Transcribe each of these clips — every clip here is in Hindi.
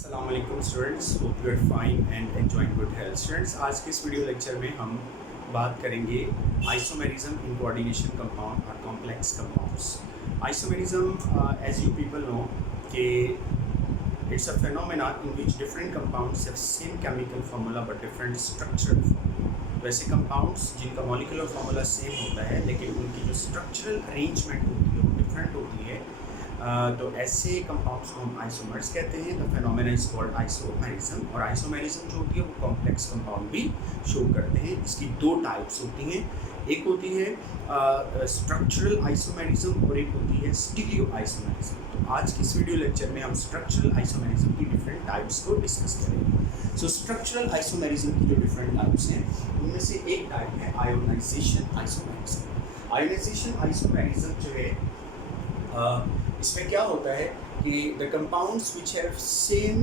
अस्सलाम वालेकुम students, hope you are fine and enjoying good health. Students, आज के इस वीडियो लेक्चर में हम बात करेंगे आइसोमेरिज्म इन कोऑर्डिनेशन कंपाउंड और complex compounds. Isomerism, as you people know, कि it's a phenomena in which different compounds have same chemical formula but different structural formula. वैसे कंपाउंड्स जिनका मॉलिक्यूलर फार्मूला सेम होता है लेकिन उनकी जो स्ट्रक्चरल अरेंजमेंट होती है वो डिफरेंट होती है, तो ऐसे कंपाउंड्स को हम आइसोमर्स कहते हैं। The phenomena is called isomerism. और आइसोमेरिज्म जो होती है वो कॉम्प्लेक्स कंपाउंड भी शो करते हैं। इसकी दो टाइप्स होती हैं, एक होती है स्ट्रक्चरल आइसोमेरिज्म और एक होती है स्टीरियो आइसोमेरिज्म। तो आज की इस वीडियो लेक्चर में हम स्ट्रक्चरल आइसोमेरिज्म की डिफरेंट टाइप्स को डिस्कस करेंगे। सो स्ट्रक्चरल आइसोमेरिज्म की जो डिफरेंट टाइप्स हैं उनमें से एक टाइप है आयोनाइजेशन आइसोमेरिज्म। आयोनाइजेशन आइसोमेरिज्म जो है, इसमें क्या होता है कि the compounds which have same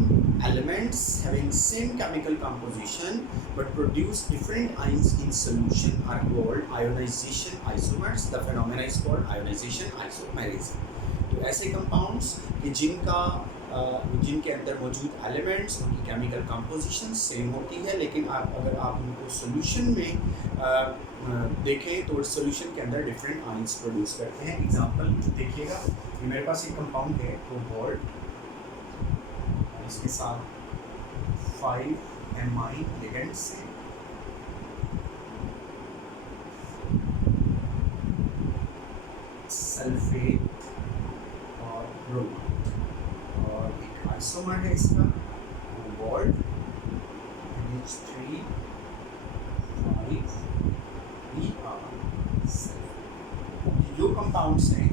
elements having same chemical composition but produce different ions in solution are called ionisation isomers. The phenomena is called ionisation isomerism. तो ऐसे कंपाउंड्स कि जिनके अंदर मौजूद एलिमेंट्स, उनकी केमिकल कंपोजिशन सेम होती है, लेकिन अगर आप उनको सोल्यूशन में देखें तो सोल्यूशन के अंदर डिफरेंट आयंस प्रोड्यूस करते हैं। एग्जांपल देखिएगा, ये मेरे पास एक कंपाउंड है कोबाल्ट, इसके साथ 5 एमाइन लिगेंड्स हैं। सल्फेट और ब्रोमाइड, और एक आइसोमर है इसका कोबाल्ट NH3 5 जो कंपाउंड्स हैं,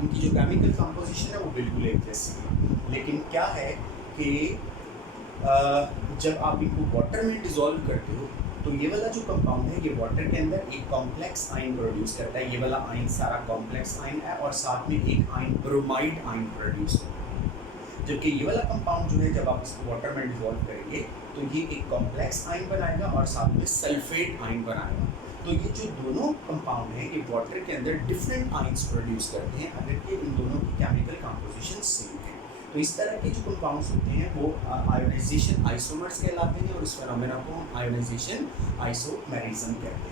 इनकी जो केमिकल कंपोजिशन है वो बिल्कुल एक जैसी है, लेकिन क्या है कि जब आप इनको वाटर में डिज़ोल्व करते हो तो ये वाला जो कंपाउंड है ये वाटर के अंदर एक कॉम्प्लेक्स आयन प्रोड्यूस करता है। ये वाला आयन सारा कॉम्प्लेक्स आयन है और साथ में एक आयन ब्रोमाइड आयन प्रोड्यूस होता है। जबकि ये वाला कंपाउंड जो है, जब आप इसको वाटर में डिज़ोल्व करेंगे तो ये एक कॉम्प्लेक्स आयन बनाएगा और साथ में सल्फेट आयन बनाएगा। तो ये जो दोनों कंपाउंड हैं ये वाटर के अंदर डिफरेंट आयंस प्रोड्यूस करते हैं अगर कि इन दोनों की केमिकल कंपोजिशन सेम है। तो इस तरह के जो कंपाउंड्स होते हैं वो आयोनाइजेशन आइसोमर्स कहलाते हैं और इस फेनोमेना को हम आयोनाइजेशन आइसोमेरिज्म कहते हैं।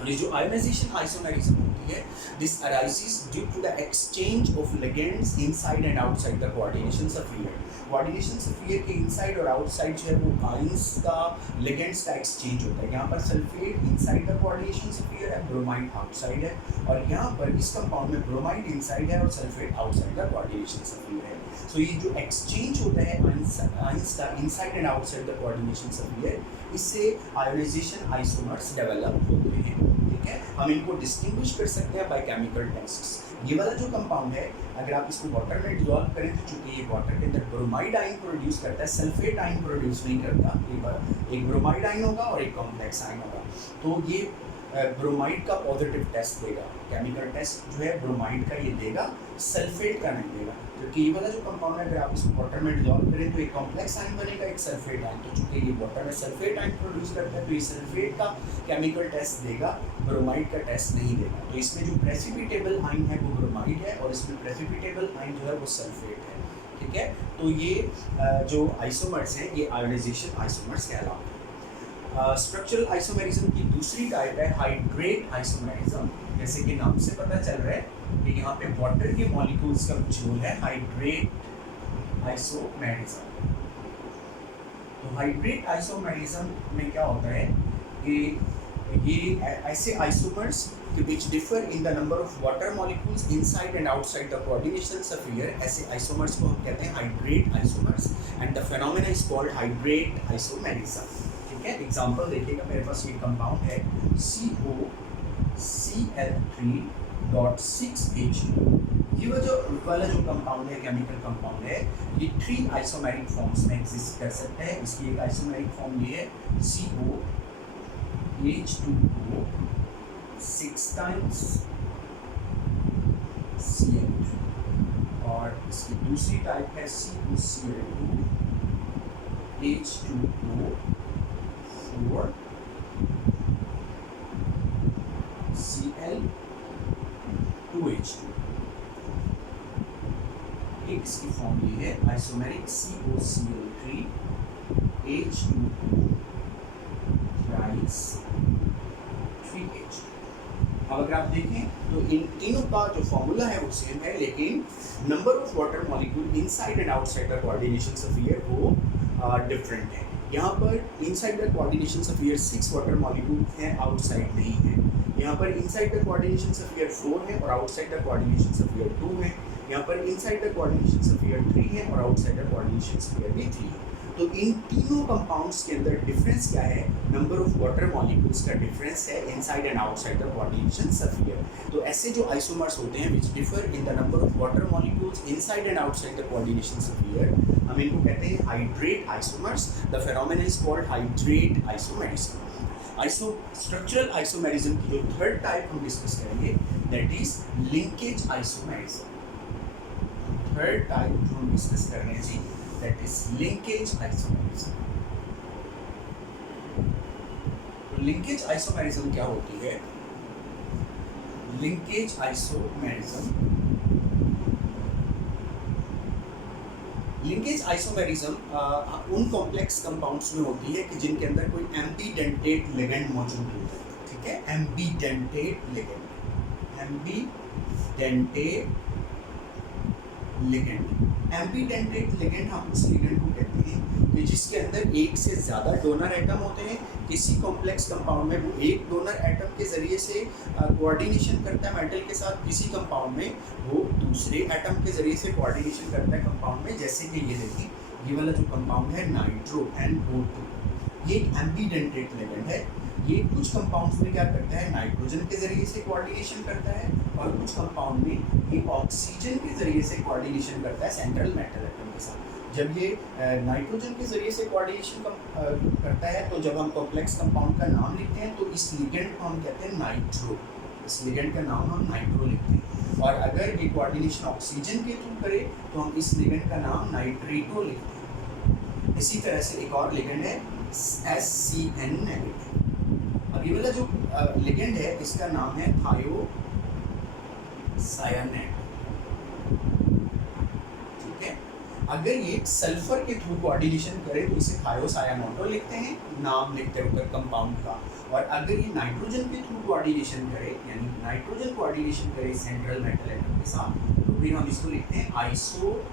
और ये जो आयोनाइजेशन आइसोमेरिज्म होती है, this arises due to the exchange of ligands inside and outside the coordination sphere. Coordination sphere के इनसाइड और आउटसाइड जो है वो आयंस का, लिगेंड्स का एक्सचेंज होता है। यहाँ पर sulphate inside the coordination sphere है, ब्रोमाइड आउटसाइड है, और यहाँ पर इस कंपाउंड में ब्रोमाइड इनसाइड है और sulphate outside the coordination sphere है। सो ये जो एक्सचेंज होता है आयंस का inside and outside the coordination sphere, इससे आयोनाइजेशन आइसोमर्स डेवलप होते हैं। ठीक है, हम इनको डिस्टिंग्विश कर सकते हैं बाय केमिकल टेस्ट्स। ये वाला जो कंपाउंड है, अगर आप इसको वाटर में डिसॉल्व करें तो चूंकि ये वाटर के अंदर ब्रोमाइड आयन प्रोड्यूस करता है, सल्फेट आयन प्रोड्यूस नहीं करता। एक ब्रोमाइड आयन होगा और एक कॉम्प्लेक्स आयन होगा, तो ये ब्रोमाइड का पॉजिटिव टेस्ट देगा। केमिकल टेस्ट जो है ब्रोमाइड का ये देगा, सल्फेट का नहीं देगा। क्योंकि ये वाला जो कंपाउंड है, अगर आप इसको वाटर में डिसॉल्व करें तो एक कॉम्प्लेक्स आयन बनेगा, एक सल्फेट आयन। तो चूंकि ये वाटर में सल्फेट आयन प्रोड्यूस करता है तो ये सल्फेट का केमिकल टेस्ट देगा, ब्रोमाइड का टेस्ट नहीं देगा। तो इसमें जो प्रेसिपिटेबल आयन है वो ब्रोमाइड है और इसमें प्रेसिपिटेबल आयन जो है वो सल्फेट है। ठीक है, तो ये जो आइसोमर्स हैं ये आयोनाइजेशन आइसोमर्स कहलाते हैं। स्ट्रक्चरल आइसोमेरिज्म की दूसरी टाइप है हाइड्रेट आइसोमेरिज्म। जैसे कि नाम से पता चल रहा है कि यहाँ पे वाटर के मॉलिक्यूल्स का जोड़ है हाइड्रेट आइसोमेरिज्म। तो हाइड्रेट आइसोमेरिज्म में क्या होता है कि ये ऐसे isomers which differ in the number of water molecules inside and outside the coordination sphere, ऐसे आइसोमर्स को हम कहते हैं hydrate isomers, and the phenomena is called hydrate isomerism. ठीक है, एग्जांपल देखिएगा, मेरे पास ये कंपाउंड है COCl3.6H2। ये वाला जो कंपाउंड है, केमिकल कंपाउंड है, ये 3 आइसोमेरिक फॉर्म्स में एग्जिस्ट कर सकता है। इसकी एक आइसोमेरिक फॉर्म ये है COH2O 6 times Cl3, और इसकी दूसरी टाइप है CuCl2 H2O 4 Cl2H2। आइसोमेरिक, इसकी फॉर्म ये है isomeric COCl3 H2O thrice 3H। अब अगर आप देखें तो इन तीनों का जो फॉर्मूला है वो सेम है, लेकिन number of water molecule inside and outside the coordination sphere वो डिफरेंट है। यहाँ पर inside the coordination sphere 6 water molecule हैं, आउटसाइड नहीं है। यहाँ पर इनसाइड द कोऑर्डिनेशन स्फीयर 4 है और आउटसाइड द कोऑर्डिनेशन स्फीयर 2 है। यहाँ पर इनसाइड द कोऑर्डिनेशन स्फीयर 3 है और आउटसाइड द कोऑर्डिनेशन स्फीयर भी 3 है। तो इन तीनों कंपाउंड्स के अंदर डिफरेंस क्या है? नंबर ऑफ वाटर मॉलिक्यूल्स का डिफरेंस है inside and outside the coordination sphere. तो ऐसे जो आइसोमर्स होते हैं विच differ in the number of water molecules inside and outside the coordination sphere, हम इनको कहते हैं hydrate isomers. The phenomenon is called hydrate isomerism. Structural isomerism की जो थर्ड टाइप हम डिस्कस करेंगे that is linkage isomerism. Third type जो हम डिस्कस कर रहे हैं जी that is linkage isomerism। तो linkage isomerism क्या होती है? linkage isomerism उन कॉम्प्लेक्स कंपाउंड्स में होती है कि जिनके अंदर कोई एम्बीडेंटेट लिगेंड मौजूद होता है। ठीक है, एम्बीडेंटेट लिगेंड हम इस लिगेंड को कहते हैं कि जिसके अंदर एक से ज़्यादा डोनर एटम होते हैं। किसी कॉम्प्लेक्स कंपाउंड में वो एक डोनर एटम के ज़रिए से कोऑर्डिनेशन करता है मेटल के साथ, किसी कंपाउंड में वो दूसरे एटम के ज़रिए से कोऑर्डिनेशन करता है कंपाउंड में। जैसे कि ये देखिए, ये वाला जो कंपाउंड है नाइट्रो NO2, ये एक एम्बीडेंटेट लिगेंड है। ये कुछ कंपाउंड्स में क्या करता है, नाइट्रोजन के ज़रिए से कोऑर्डिनेशन करता है और कुछ कंपाउंड में ये ऑक्सीजन के ज़रिए से कोऑर्डिनेशन करता है सेंट्रल मेटल एटम के साथ। जब ये नाइट्रोजन के ज़रिए से कोऑर्डिनेशन करता है तो जब हम कॉम्प्लेक्स कंपाउंड का नाम लिखते हैं तो इस लिगेंड को हम कहते हैं नाइट्रो। इस लिगेंड का नाम हम नाइट्रो लिखते हैं। और अगर ये कोऑर्डिनेशन ऑक्सीजन के थ्रू करे तो हम इस लिगेंड का नाम नाइट्रेटो लिखते हैं। इसी तरह से एक और लिगेंड है SCN नेगेटिव। अब ये वाला जो लिगेंड है इसका नाम है थायोसायानेट। ठीक है, अगर ये सल्फर के थ्रू कोऑर्डिनेशन करे तो इसे थायोसायानोटो लिखते हैं, नाम लिखते हैं कंपाउंड का। और अगर ये नाइट्रोजन के थ्रू कोऑर्डिनेशन करे, यानी नाइट्रोजन कोऑर्डिनेशन करे सेंट्रल मेटल एटम के साथ, तो फिर हम इसको लिखते हैं आइसोथायोसायानेट।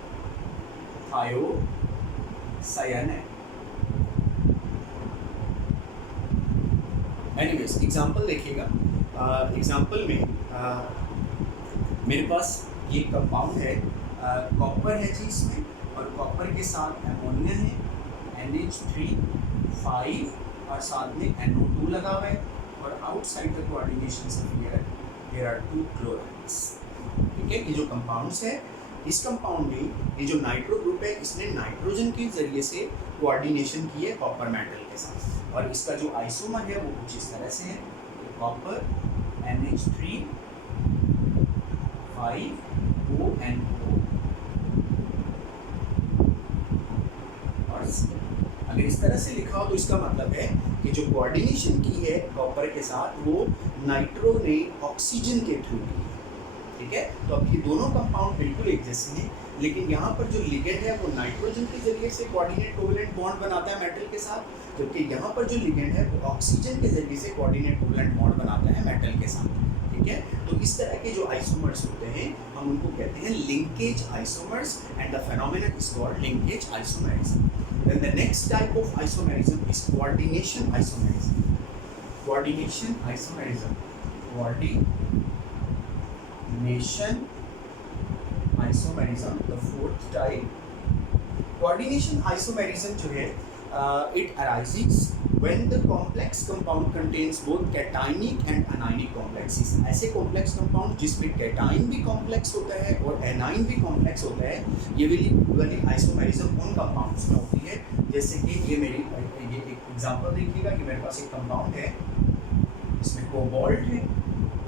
एनीवेज एग्जाम्पल देखिएगा। एग्जाम्पल में मेरे पास ये कंपाउंड है, कॉपर है जी इसमें, और कॉपर के साथ अमोनिया है NH3 और साथ में NO2 लगा हुआ है और outside the coordination sphere there are 2 chlorides. ठीक है, ये जो कंपाउंड्स है, इस कंपाउंड में ये जो नाइट्रो ग्रुप है इसने नाइट्रोजन के जरिए से कोऑर्डिनेशन की है कॉपर मेटल के साथ। और इसका जो आइसोमर है वो कुछ इस तरह से है, कॉपर NH3 5ONO और अगर इस तरह से लिखा हो तो इसका मतलब है कि जो कोऑर्डिनेशन की है कॉपर के साथ वो नाइट्रो ने ऑक्सीजन के थ्रू की। ठीक है, तो अब ये दोनों कंपाउंड बिल्कुल एक जैसे हैं, लेकिन यहाँ पर जो लिगेंड है वो नाइट्रोजन के जरिए से कोऑर्डिनेट कोवेलेंट बॉन्ड बनाता है मेटल के साथ, जबकि यहाँ पर जो लिगेंड है वो ऑक्सीजन के जरिए से कोऑर्डिनेट कोवेलेंट बॉन्ड बनाता है मेटल के साथ। ठीक है, तो इस तरह के जो आइसोमर्स होते हैं हम उनको कहते हैं linkage isomers and the phenomenon is called linkage isomerism. Then the next type of isomerism is coordination isomerism. Coordination isomerism. Coordination isomerism. The fourth type. Coordination isomerism जो है, it arises when the complex compound contains both cationic and anionic complexes. ऐसे complex compound जिसमें cation भी complex होता है और anion भी complex होता है, ये वाली isomerism उन compounds में होती है। जैसे कि ये एक एग्जांपल देखिएगा कि मेरे पास एक कंपाउंड है, इसमें कोबाल्ट है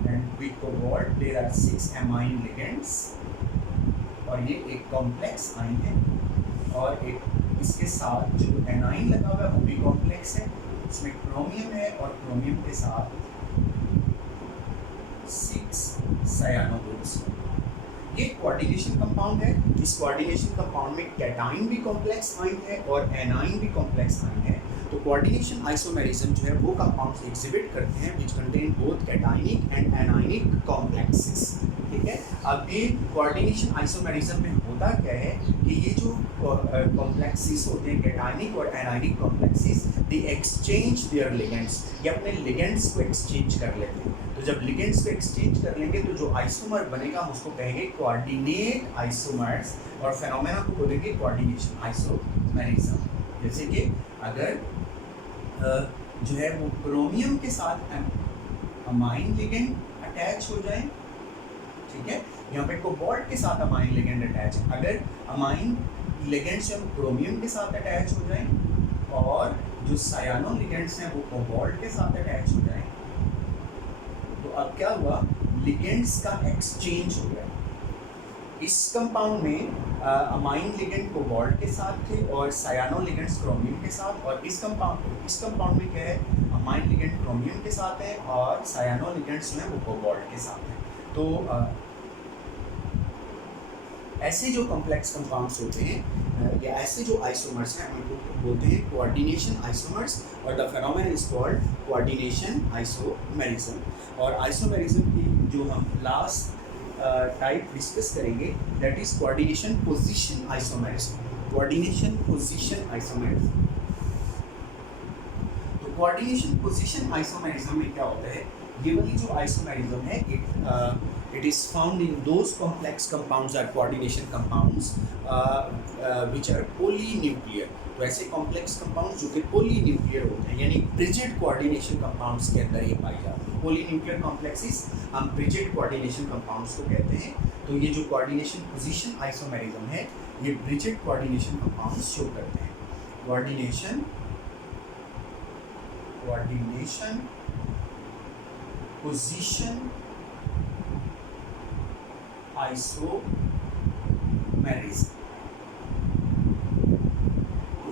and with cobalt there are 6 amine ligands और ये एक कॉम्प्लेक्स आयन है और एक इसके साथ जो एनाइन लगा हुआ है वो भी कॉम्प्लेक्स है। इसमें क्रोमियम है और क्रोमियम के साथ 6 सायानो ग्रुप्स। ये कोऑर्डिनेशन कंपाउंड है। इस कोऑर्डिनेशन कंपाउंड में कैटाइन भी कॉम्प्लेक्स आयन है और एनाइन भी कॉम्प्लेक्स आयन है। तो कोऑर्डिनेशन आइसोमेरिज्म जो है वो कंपाउंड्स एग्जिबिट करते हैं which contain both cationic and anionic complexes. ठीक है, अब ये कोऑर्डिनेशन आइसोमेरिज्म में होता क्या है कि ये जो कॉम्प्लेक्सेस होते हैं कैटाइनिक और anionic complexes, they exchange there ligands, ये अपने लिगेंड्स को एक्सचेंज कर लेते हैं। तो जब लिगेंड्स को एक्सचेंज कर लेंगे तो जो आइसोमर बनेगा हम उसको कहेंगे कोऑर्डिनेट आइसोमर्स और फेनोमेना को बोलेंगे कोऑर्डिनेशन आइसोमेरिज्म। जैसे कि अगर जो है वो क्रोमियम के साथ अमाइन लिगेंड अटैच हो जाए, ठीक है, यहाँ पे कोबाल्ट के साथ अमाइन लिगेंड अटैच है, अगर अमाइन लिगेंड से हम क्रोमियम के साथ अटैच हो जाएं और जो सायानो लिगेंड्स हैं वो कोबाल्ट के साथ अटैच हो जाएं, तो अब क्या हुआ, लिगेंड्स का एक्सचेंज हो गया। इस कंपाउंड में अमाइन लिगेंड कोबाल्ट के साथ थे और सायानो लिगेंड्स क्रोमियम के साथ, और इस कंपाउंड में क्या है, अमाइन लिगेंड क्रोमियम के साथ है और सायानो लिगेंड्स जो है वो कोबाल्ट के साथ हैं। तो ऐसे जो कॉम्प्लेक्स कंपाउंड्स होते हैं या ऐसे जो आइसोमर्स हैं उनको बोलते हैं कोऑर्डिनेशन आइसोमर्स और the phenomenon is called coordination isomerism. और आइसोमेरिज्म की जो हम लास्ट टाइप डिस्कस करेंगे that is coordination position isomerism. Coordination position isomerism, तो कोऑर्डिनेशन पोजीशन आइसोमेरिज्म में क्या होता है, ये वाली जो आइसोमेरिज्म है it is found in those complex compounds or coordination compounds which are polynuclear। तो ऐसे कॉम्प्लेक्स कंपाउंड्स जो कि पोलीन्यूक्लियर होते हैं यानी ब्रिजिड कोऑर्डिनेशन कंपाउंड्स के अंदर ये पाई जाती है। पोलीन्यूक्लियर कॉम्प्लेक्सेस हम ब्रिजिड कोऑर्डिनेशन कंपाउंड्स को कहते हैं। तो ये जो कोऑर्डिनेशन पोजीशन आइसोमेरिज्म है ये ब्रिजिड कोऑर्डिनेशन कंपाउंड्स शो करते हैं। Coordination position isomerism,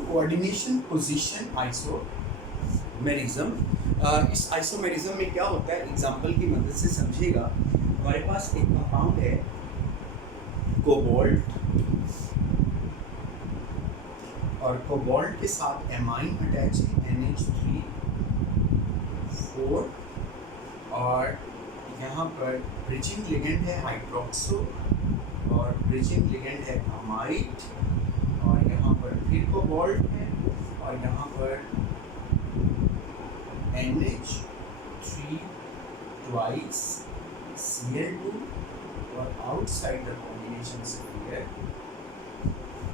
coordination position isomerism. इस आइसोमेरिज्म में क्या होता है, एग्जांपल की मदद से समझिएगा। हमारे पास एक कंपाउंड है कोबाल्ट और कोबाल्ट के साथ एमाइन अटैच है NH3 और यहाँ पर ब्रिजिंग लिगेंड है हाइड्रोक्सो और ब्रिजिंग लिगेंड है अमाइड, और यहाँ पर फिर कोबाल्ट है और यहाँ पर NH3 twice Cl2 और outside the combination sphere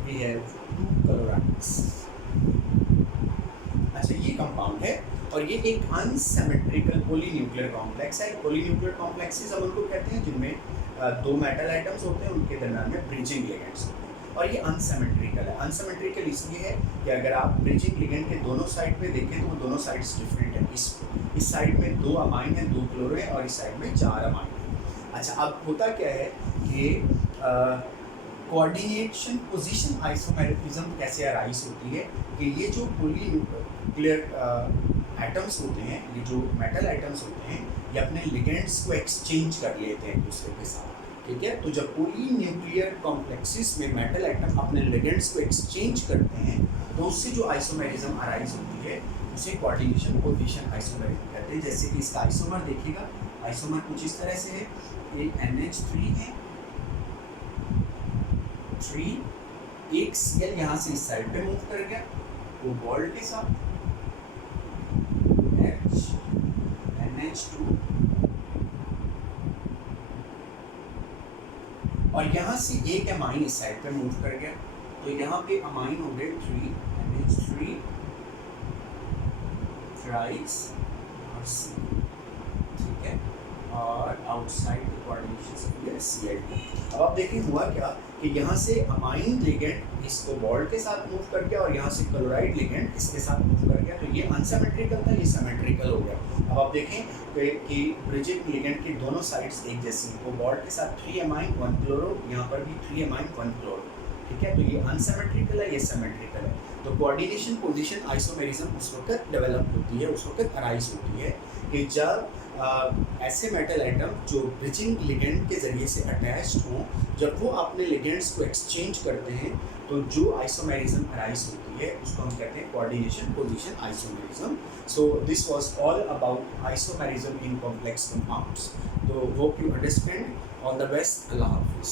we have 2 chlorides। अच्छा, ये कंपाउंड है और ये एक अनसिमेट्रिकल पॉलीन्यूक्लियर कॉम्प्लेक्स है। पॉलीन्यूक्लियर कॉम्प्लेक्सेस हम उनको कहते हैं जिनमें दो मेटल आइटम्स होते हैं, उनके दरम्यान में ब्रिजिंग लिगेंड्स होते हैं और ये अनसिमेट्रिकल है। अनसिमेट्रिकल इसलिए है कि अगर आप ब्रिजिंग लिगेंड के दोनों साइड पे देखें तो वो दोनों साइड्स डिफरेंट है। इस साइड में 2 अमाइन है, 2 क्लोरो है और इस साइड में 4 अमाइन है। अच्छा, अब होता क्या है कि कोऑर्डिनेशन पोजीशन आइसोमेरिज्म कैसे अराइज होती है कि ये जो पॉलीन्यूक्लियर एटम्स होते हैं, ये जो मेटल आइटम्स होते हैं, ये अपने लिगेंड्स को एक्सचेंज कर लेते हैं एक दूसरे के साथ। ठीक है, तो जब पॉलीन्यूक्लियर कॉम्प्लेक्सेस में मेटल आइटम अपने लिगेंड्स को एक्सचेंज करते हैं तो उससे जो आइसोमेरिज्म अराइज होती है उसे कोऑर्डिनेशन पोजीशन आइसोमेरिज्म कहते हैं। जैसे कि इसका आइसोमर देखिएगा, आइसोमर कुछ इस तरह से है, ये NH3 है, 3 एक Cl यहाँ से इस साइड पे मूव कर गया कोबाल्ट के साथ NH2 और यहाँ से एक अमाइन इस साइड पे मूव कर गया, तो यहाँ पे अमाइन हो गए 3 NH3 थ्राइस और C, ठीक है, और outside the coordination sphere Cl2। अब आप देखिए हुआ क्या कि यहाँ से अमाइन लिगेंड इस कोबाल्ट के साथ मूव कर गया और यहाँ से क्लोराइड लिगेंड इसके साथ मूव कर गया, तो ये अनसिमेट्रिकल था, ये सिमेट्रिकल हो गया। अब आप देखें कि ब्रिजिंग लिगेंड की दोनों साइड्स एक जैसी, कोबाल्ट के साथ 3 अमाइन 1 क्लोरो, यहाँ पर भी 3 अमाइन 1 क्लोरो। ठीक है, तो ये अनसिमेट्रिकल है, ये सिमेट्रिकल है। तो कोऑर्डिनेशन पोजीशन आइसोमेरिज्म उस वक्त डेवलप होती है, उस वक्त अराइज होती है कि जब ऐसे मेटल आइटम जो ब्रिजिंग लिगेंड के ज़रिए से अटैच्ड हों, जब वो अपने लिगेंड्स को एक्सचेंज करते हैं तो जो आइसोमेरिज्म अराइज होती है उसको हम कहते हैं coordination position isomerism. So this was all about isomerism in complex compounds. तो hope you understand. All the best. अल्लाह हाफिज़.